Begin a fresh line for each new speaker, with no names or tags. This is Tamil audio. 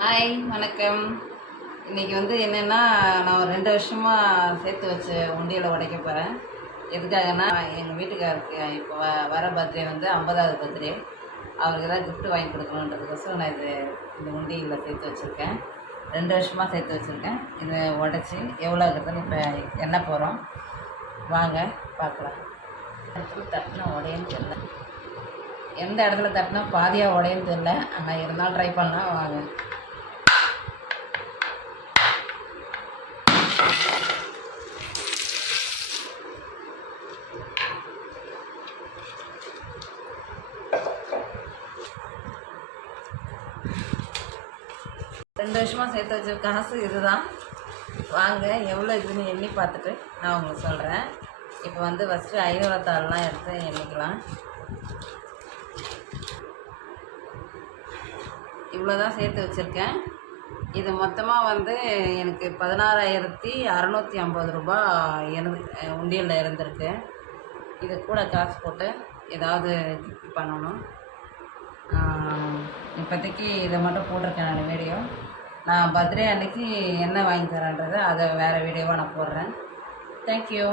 ஹாய் வணக்கம். இன்னைக்கு வந்து என்னென்னா நான் ஒரு ரெண்டு வருஷமாக சேர்த்து வச்ச உண்டியில் உடைக்க போகிறேன் எதுக்காகன்னா எங்கள் வீட்டுக்காருக்கு இப்போ வ வர பர்த்டே வந்து ஐம்பதாவது பர்த்டே அவருக்கு ஏதாவது கிஃப்ட் வாங்கி கொடுக்கணுன்றதுக்கோசரம் நான் இது இந்த உண்டியில் சேர்த்து வச்சுருக்கேன். ரெண்டு வருஷமாக சேர்த்து வச்சுருக்கேன். இதை உடச்சி எவ்வளோ இருக்குதுன்னு இப்போ என்ன போகிறோம் வாங்க பார்க்கலாம். தட்டினா உடையன்னு தெரியல. எந்த இடத்துல தட்டினா பாதியாக உடையன்னு தெரியல. ஆனால் இருந்தாலும் ட்ரை பண்ணால் வாங்க. ரெண்டு வருஷமாக சேர்த்து வச்ச காசு இதுதான். வாங்க எவ்வளோ இதுன்னு எண்ணி பார்த்துட்டு நான் உங்களுக்கு சொல்கிறேன் இப்போ வந்து ஃபஸ்ட்டு ஐநூறுத்தாள்லாம் எடுத்து எண்ணிக்கலாம். இவ்வளோ தான் சேர்த்து வச்சுருக்கேன். இது மொத்தமாக வந்து எனக்கு பதினாறாயிரத்தி அறநூற்றி ஐம்பது ரூபா இருந்து உண்டியலில் இருந்திருக்கு. இது கூட காசு போட்டு ஏதாவது பண்ணணும். இப்போதைக்கு இதை மட்டும் போட்டிருக்கேன் நான் வீடியோ. நான் பர்த்டே அன்னைக்கு என்ன வாங்கி தரேன்றதை அதை வேறு வீடியோவாக நான் போடுறேன். தேங்க்யூ